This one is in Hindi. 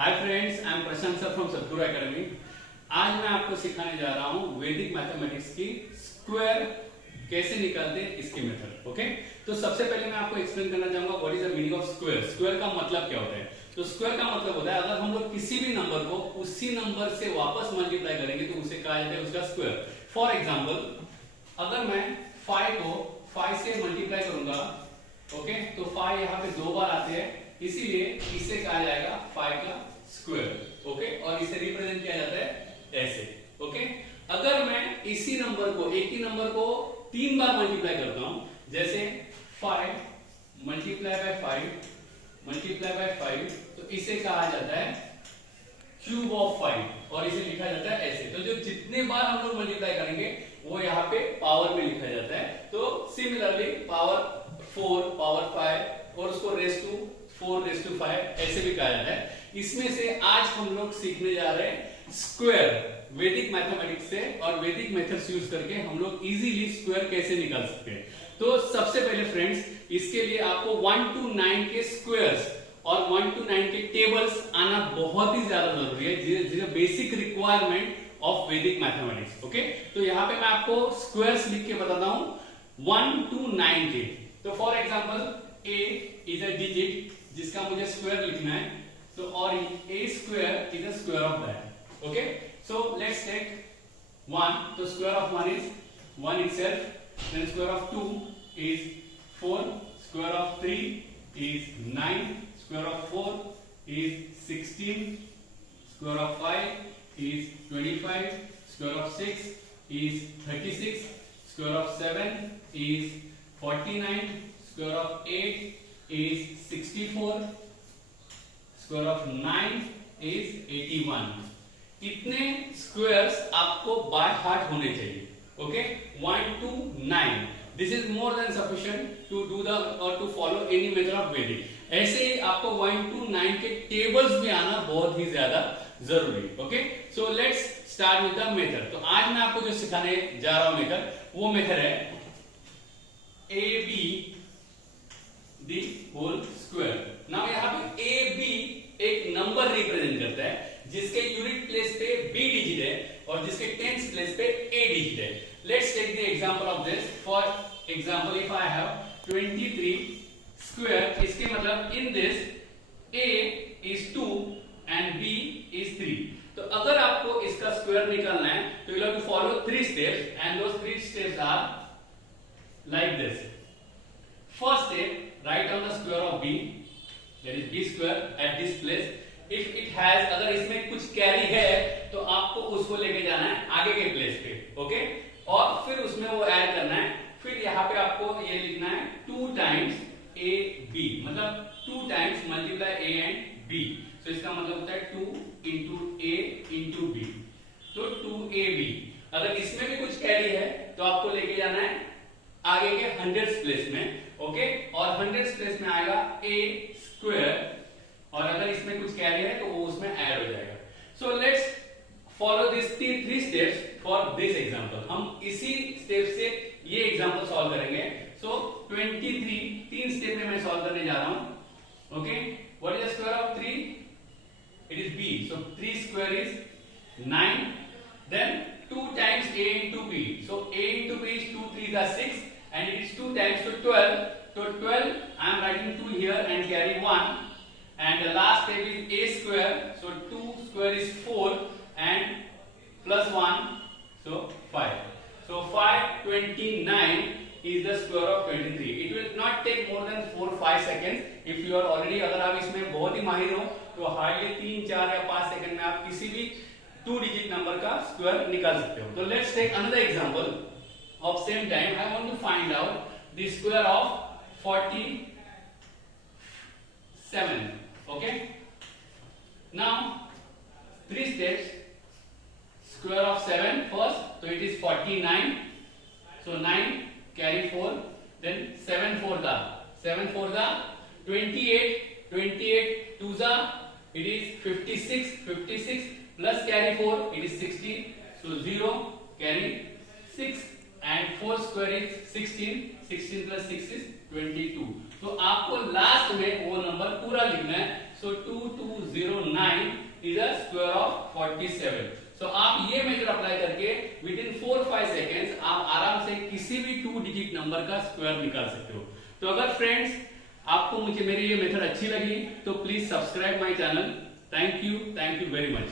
Hi friends, I am Prashant sir from Sadguru Academy. आज मैं आपको सिखाने जा रहा हूं वैदिक मैथमेटिक्स की स्क्वायर कैसे निकालते हैं इसकी मेथड। ओके, तो सबसे पहले मैं आपको एक्सप्लेन करना चाहूंगा what is the meaning of square. Square का मतलब क्या होता है? तो स्क्वायर का मतलब होता है अगर हम लोग किसी भी नंबर को उसी नंबर से वापस मल्टीप्लाई करेंगे तो उसे कहा जाता है उसका स्क्वायर। फॉर एग्जाम्पल, अगर मैं 5 को 5 से मल्टीप्लाई करूंगा, ओके, तो 5 यहाँ पे 2 बार आते हैं, इसीलिए इसे कहा जाएगा 5 का स्क्वायर। ओके, और इसे रिप्रेजेंट किया जाता है ऐसे। ओके, अगर मैं इसी नंबर को, एक ही नंबर को 3 बार मल्टीप्लाई करता हूं, जैसे 5 मल्टीप्लाई बाय 5 मल्टीप्लाई बाय 5, तो इसे कहा जाता है क्यूब ऑफ 5 और इसे लिखा जाता है ऐसे। तो जो जितने बार हम लोग मल्टीप्लाई करेंगे वो यहाँ पे पावर में लिखा जाता है। तो सिमिलरली पावर 4, पावर 5 और उसको रेस टू 4 रेस टू 5 ऐसे भी कहा जाता है। इसमें से आज हम लोग सीखने जा रहे हैं स्क्वायर वैदिक मैथमेटिक्स से, और वैदिक मेथड्स यूज करके हम लोग इजीली स्क्वायर कैसे निकाल सकते हैं। तो सबसे पहले फ्रेंड्स, इसके लिए आपको 1 to 9 के स्क्वायर्स और 1 to 9 के टेबल्स आना बहुत ही ज्यादा जरूरी है, बेसिक रिक्वायरमेंट ऑफ वैदिक मैथमेटिक्स। ओके, तो यहाँ पे मैं आपको स्क्वायर्स लिख के बताता हूं 1 to 9 के। तो for example, a is a digit जिसका मुझे स्क्वायर लिखना है, तो और a square is the square of that. Okay, so let's take 1, तो square of 1 is 1 itself, then square of 2 is 4, square of 3 is 9, square of 4 is 16, square of 5 is 25, square of 6 is 36, square of 7 is 49, square of 8 is 64, square of 9 is 81। इतने स्क्वायर्स आपको बाय हार्ट होने चाहिए। Okay, 1 to 9, this is more than sufficient to do the और to follow any method of Vedic. ऐसे ही आपको 1 to 9 के टेबल्स भी आना बहुत ही ज्यादा जरूरी। Okay, so let's start with the method. तो आज मैं आपको जो सिखाने जा रहा हूं मेथड, वो मेथड है AB the whole square. Now यहाँ पे AB एक नंबर रिप्रेजेंट करता है जिसके यूनिट प्लेस पे B डिजिट है और जिसके टेंस प्लेस पे A डिजिट है। Let's take the example of this. For example, if I have 23 square, इसके मतलब in this A is 2 and B is 3। तो अगर आपको इसका स्क्वायर निकालना है तो you have to follow 3 steps, and those 3 steps are like this. First step, write down the square of b, that is b square at this place. If it has, अगर इसमें कुछ कैरी है तो आपको उसको लेके जाना है आगे के प्लेस पे। ओके, और फिर उसमें वो ऐड करना है। फिर यहाँ पे आपको ये लिखना है 2 times a b, मतलब 2 times multiply a and b। तो इसका मतलब होता है 2 into a into b, तो 2ab। अगर इसमें भी कुछ कैरी है तो आपको लेके जाना है आगे के 100th प्लेस में। ओके, और 100th प्लेस में आएगा a स्क्वायर, और अगर इसमें कुछ कैरी है तो वो उसमें ऐड हो जाएगा। So let's follow this 3 steps for this example. हम इसी स्टेप से ये एग्जांपल सॉल्व करेंगे। सो 23 3 स्टेप में मैं सॉल्व करने जा रहा हूं। Okay, what is the square of 3? It is b, so 3 square is 9, then 2 times a into b, so a into b is 2 3s are 6 and it is 2 times, so 12, so 12 I am writing 2 here and carry 1, and the last step is a square, so 2 square is 4 and plus 1, so 5, so 529 is the square of 23। it will not take more than 4-5 seconds if you are already, अगर आप इसमें बहुत ही माहिर हो तो हार्डली 3-4 या 5 सेकंड में आप किसी भी 2 डिजिट नंबर का स्क्वायर निकाल सकते हो। तो let's take another example of same time. I want to find out the square of 47। Okay, now 3 steps. Square of 7 first, तो it is 49, so 9 carry 4, then 7 4 the 28, 28 2 the, it is 56 plus carry 4, it is 60, so 0 carry 6 and 4 square is 16 plus 6 is 22। तो आपको लास्ट में वो नंबर पूरा लिखना है। सो 2209 इज अ स्क्वायर ऑफ 47। सो आप ये मेथड अप्लाई करके विद इन 4-5 सेकेंड्स आप आराम से किसी भी 2 डिजिट नंबर का स्क्वायर निकाल सकते हो। तो अगर फ्रेंड्स आपको मेरी ये मेथड अच्छी लगी तो please subscribe my channel. Thank you very much.